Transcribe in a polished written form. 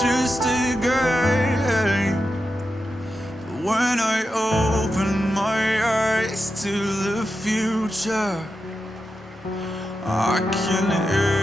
just a game. But when I open my eyes to the future, I can hear